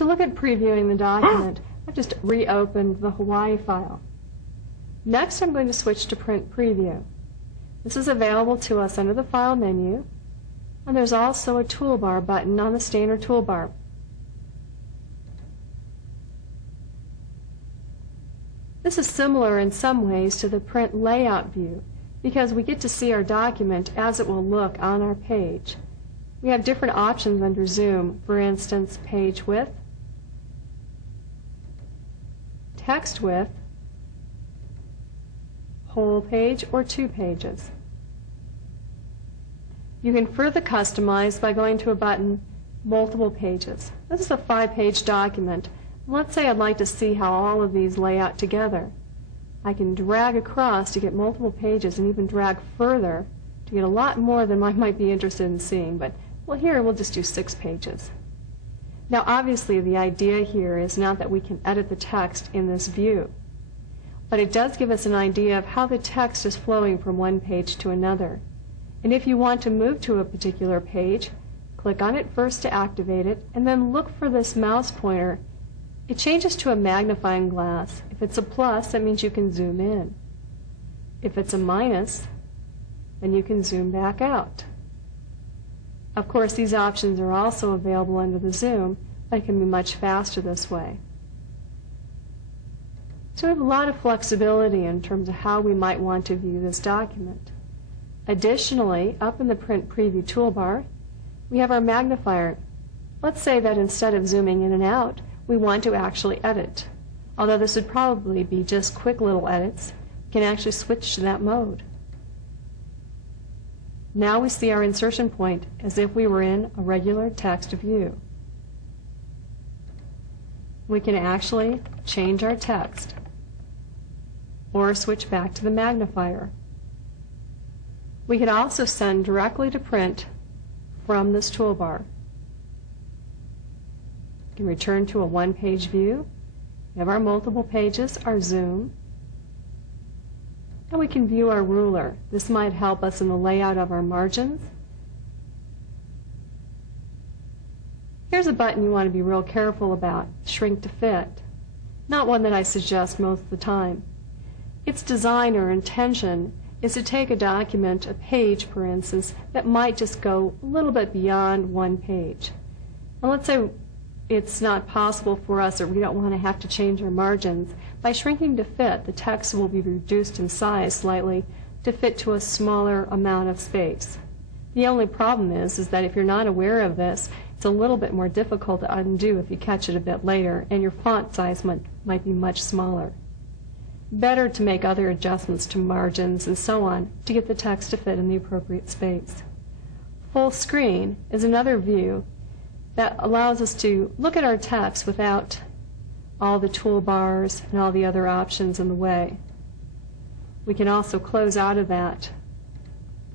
To look at previewing the document, I've just reopened the Hawaii file. Next, I'm going to switch to Print Preview. This is available to us under the File menu, and there's also a toolbar button on the standard toolbar. This is similar in some ways to the Print Layout view because we get to see our document as it will look on our page. We have different options under Zoom, for instance, page width, text width, whole page, or 2 pages. You can further customize by going to a button, Multiple Pages. This is a 5-page document. Let's say I'd like to see how all of these lay out together. I can drag across to get multiple pages and even drag further to get a lot more than I might be interested in seeing. But well, here we'll just do 6 pages. Now obviously the idea here is not that we can edit the text in this view, but it does give us an idea of how the text is flowing from one page to another. And if you want to move to a particular page, click on it first to activate it, and then look for this mouse pointer. It changes to a magnifying glass. If it's a plus, that means you can zoom in. If it's a minus, then you can zoom back out. Of course, these options are also available under the zoom, but it can be much faster this way. So we have a lot of flexibility in terms of how we might want to view this document. Additionally, up in the Print Preview toolbar, we have our magnifier. Let's say that instead of zooming in and out, we want to actually edit. Although this would probably be just quick little edits, we can actually switch to that mode. Now we see our insertion point as if we were in a regular text view. We can actually change our text or switch back to the magnifier. We can also send directly to print from this toolbar. We can return to a one-page view. We have our multiple pages, our zoom, and we can view our ruler. This might help us in the layout of our margins. Here's a button you want to be real careful about, shrink to fit. Not one that I suggest most of the time. Its design or intention is to take a document, a page for instance, that might just go a little bit beyond one page. And let's say it's not possible for us or we don't want to have to change our margins. By shrinking to fit, the text will be reduced in size slightly to fit to a smaller amount of space. The only problem is that if you're not aware of this, it's a little bit more difficult to undo if you catch it a bit later, and your font size might be much smaller. Better to make other adjustments to margins and so on to get the text to fit in the appropriate space. Full screen is another view that allows us to look at our text without all the toolbars and all the other options in the way. We can also close out of that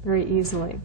very easily.